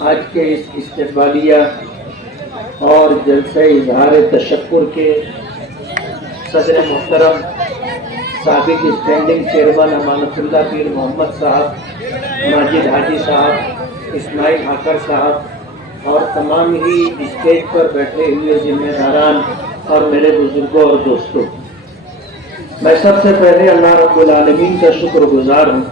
آج کے اس استقبالیہ اور جلسہ اظہار تشکر کے صدر محترم سابق اسٹینڈنگ چیئرمین امانت اللہ پیر محمد صاحب، ماجد حاجی صاحب، اسماعیل حاکر صاحب اور تمام ہی اسٹیج پر بیٹھے ہوئے ذمہ داران اور میرے بزرگوں اور دوستوں، میں سب سے پہلے اللہ رب العالمین کا شکر گزار ہوں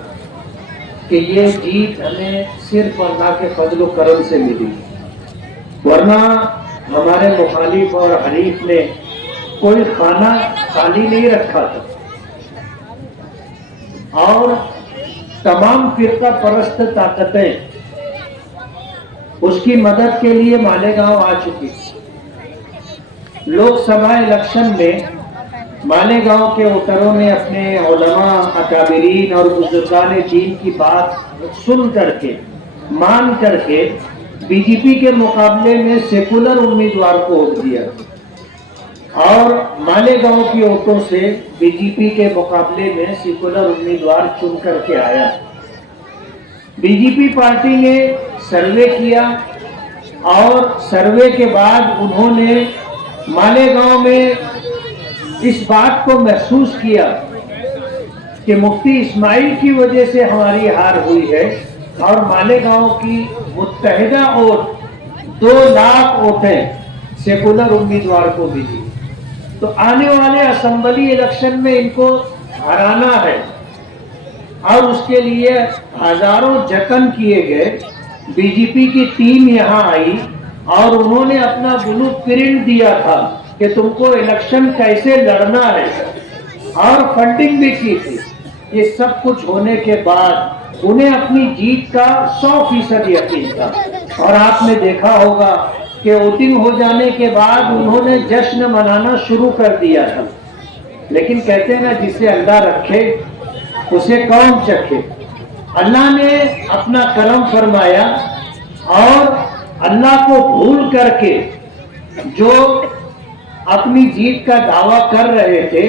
کہ یہ جیت ہمیں صرف اللہ کے فضل و کرم سے ملی، ورنہ ہمارے مخالف اور حریف نے کوئی خانہ خالی نہیں رکھا تھا اور تمام فرقہ پرست طاقتیں اس کی مدد کے لیے مالیگاؤں آ چکی۔ لوک سبھا الیکشن میں مالیگاؤں کے ووٹروں نے اپنے علماء، اکابرین اور بزرگان دین کی بات سن کر کے، مان کر کے بی جے پی کے مقابلے میں سیکولر امیدوار کو ووٹ دیا اور مالیگاؤں کی ووٹوں سے بی جے پی کے مقابلے میں سیکولر امیدوار چن کر کے آیا۔ بی جے پی پارٹی نے سروے کیا اور سروے کے بعد انہوں نے مالیگاؤں میں اس بات کو محسوس کیا کہ مفتی اسماعیل کی وجہ سے ہماری ہار ہوئی ہے اور مالیگاؤں کی متحدہ ووٹ 2 لاکھ ووٹیں سیکولر امیدوار کو ملی، تو آنے والے اسمبلی الیکشن میں ان کو ہرانا ہے اور اس کے لیے ہزاروں جتن کیے گئے۔ بی جے پی کی ٹیم یہاں آئی اور انہوں نے اپنا بلو پرنٹ دیا تھا کہ تم کو الیکشن کیسے لڑنا ہے اور فنڈنگ بھی کی تھی۔ یہ سب کچھ ہونے کے بعد انہیں اپنی جیت کا 100% یقین تھا اور آپ نے دیکھا ہوگا کہ ووٹنگ ہو جانے کے بعد انہوں نے جشن منانا شروع کر دیا تھا، لیکن کہتے ہیں نا جسے اللہ رکھے اسے قوم چکھے۔ اللہ نے اپنا کرم فرمایا اور اللہ کو بھول کر کے جو اپنی جیت کا دعویٰ کر رہے تھے،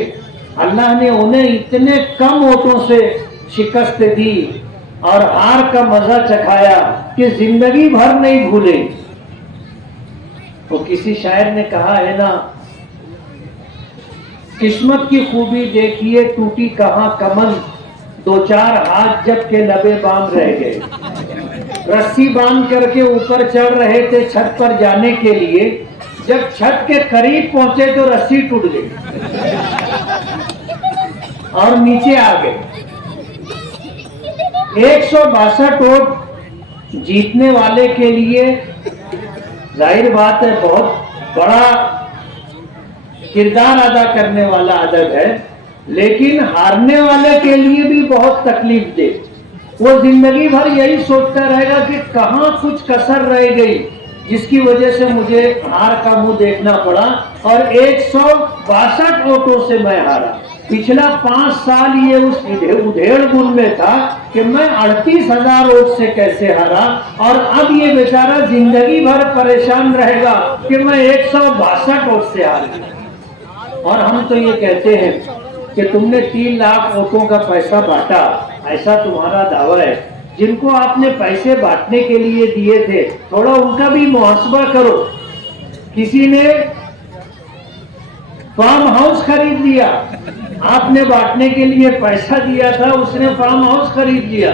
اللہ نے انہیں اتنے کم ووٹوں سے شکست دی اور ہار کا مزہ چکھایا کہ زندگی بھر نہیں بھولے۔ تو کسی شاعر نے کہا ہے نا، قسمت کی خوبی دیکھیے ٹوٹی کہاں کمن، 2-4 ہاتھ جب کے لبے باندھ رہ گئے۔ رسی باندھ کر کے اوپر چڑھ رہے تھے چھت پر جانے کے لیے، جب چھت کے قریب پہنچے تو رسی ٹوٹ گئی اور نیچے آ گئے۔ 162 ووٹ جیتنے والے کے لیے ظاہر بات ہے بہت بڑا کردار ادا کرنے والا عدد ہے، لیکن ہارنے والے کے لیے بھی بہت تکلیف دہ۔ وہ زندگی بھر یہی سوچتا رہے گا کہ کہاں کچھ کسر رہ گئی جس کی وجہ سے مجھے ہار کا منہ دیکھنا پڑا، اور 162 ووٹوں سے میں ہارا۔ پچھلا 5 سال یہ اس ادھیڑ بن میں تھا کہ میں 38,000 ووٹ سے کیسے ہارا، اور اب یہ بیچارہ زندگی بھر پریشان رہے گا کہ میں 162 ووٹ سے ہار گیا۔ اور ہم تو یہ کہتے ہیں کہ تم نے 3 لاکھ ووٹوں کا پیسہ بانٹا، ایسا تمہارا دعویٰ ہے، جن کو آپ نے پیسے بانٹنے کے لیے دیے تھے تھوڑا ان کا بھی محاسبہ کرو۔ کسی نے فارم ہاؤس خرید لیا، آپ نے بانٹنے کے لیے پیسہ دیا تھا، اس نے فارم ہاؤس خرید لیا۔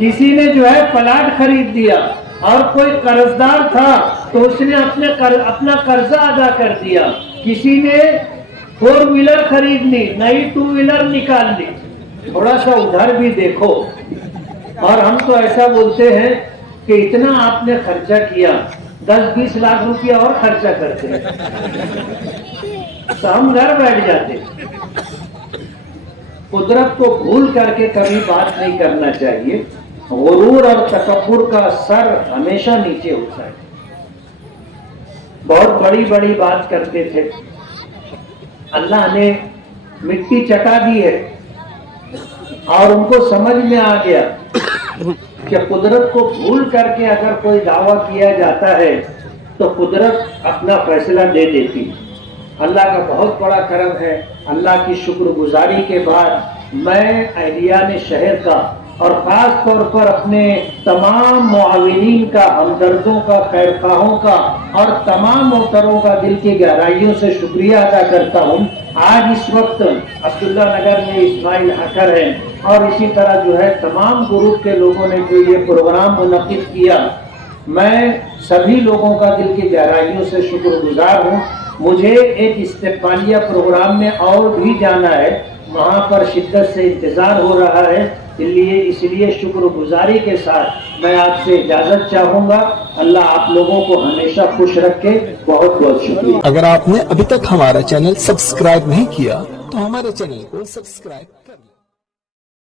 کسی نے جو ہے پلاٹ خرید لیا، اور کوئی قرضدار تھا تو اس نے اپنا قرضہ ادا کر دیا۔ کسی نے 4 ویلر خرید لی، نئی 2 ویلر نکال لی۔ تھوڑا سا ادھر بھی دیکھو۔ اور ہم تو ایسا بولتے ہیں کہ اتنا آپ نے خرچہ کیا، 10-20 لاکھ روپیہ اور خرچہ کرتے ہیں تو ہم گھر بیٹھ جاتے۔ قدرت کو بھول کر کے کبھی بات نہیں کرنا چاہیے۔ غرور اور تکبر کا سر ہمیشہ نیچے ہوتا ہے۔ بہت بڑی بڑی بات کرتے تھے، اللہ نے مٹی چٹا دی ہے اور ان کو سمجھ میں آ گیا کہ قدرت کو بھول کر کے اگر کوئی دعویٰ کیا جاتا ہے تو قدرت اپنا فیصلہ دے دیتی۔ اللہ کا بہت بڑا کرم ہے۔ اللہ کی شکر گزاری کے بعد میں اہلیان شہر کا اور خاص طور پر اپنے تمام معاونین کا، ہمدردوں کا، خیرخواہوں کا اور تمام محترموں کا دل کی گہرائیوں سے شکریہ ادا کرتا ہوں۔ آج اس وقت عبداللہ نگر میں اسماعیل حقر ہیں اور اسی طرح جو ہے تمام گروپ کے لوگوں نے جو یہ پروگرام منعقد کیا، میں سبھی لوگوں کا دل کی گہرائیوں سے شکر گزار ہوں۔ مجھے ایک استقبالیہ پروگرام میں اور بھی جانا ہے، وہاں پر شدت سے انتظار ہو رہا ہے، اس لیے شکر گزاری کے ساتھ میں آپ سے اجازت چاہوں گا۔ اللہ آپ لوگوں کو ہمیشہ خوش رکھے۔ بہت بہت شکریہ۔ اگر آپ نے ابھی تک ہمارا چینل سبسکرائب نہیں کیا تو ہمارے چینل کو سبسکرائب